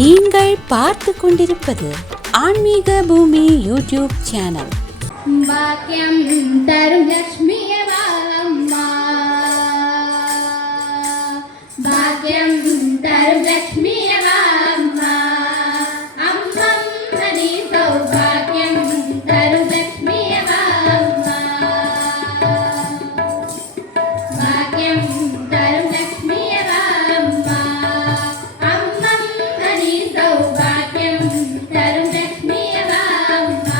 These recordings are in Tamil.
நீங்கள் பார்த்து கொண்டிருப்பது ஆன்மீக பூமி யூடியூப் சேனல். பாக்கியம் தரும் லட்சுமி அம்மா, பாக்கியம் தரும் லட்சுமி அம்மா, அம்மம் நதி சௌபாக்கியம் தரும் லட்சுமி அம்மா, பாக்கியம் தரும் லட்சுமி அம்மா, அம்மம் நதி சௌபாக்கியம் தரும் லட்சுமி அம்மா.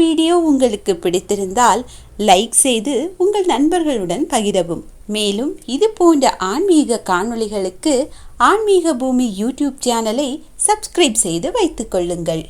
வீடியோ உங்களுக்கு பிடித்திருந்தால் லைக் செய்து உங்கள் நண்பர்களுடன் பகிரவும். மேலும் இது போன்ற ஆன்மீக காணொளிகளுக்கு ஆன்மீக பூமி யூடியூப் சேனலை சப்ஸ்கிரைப் செய்து வைத்துக் கொள்ளுங்கள்.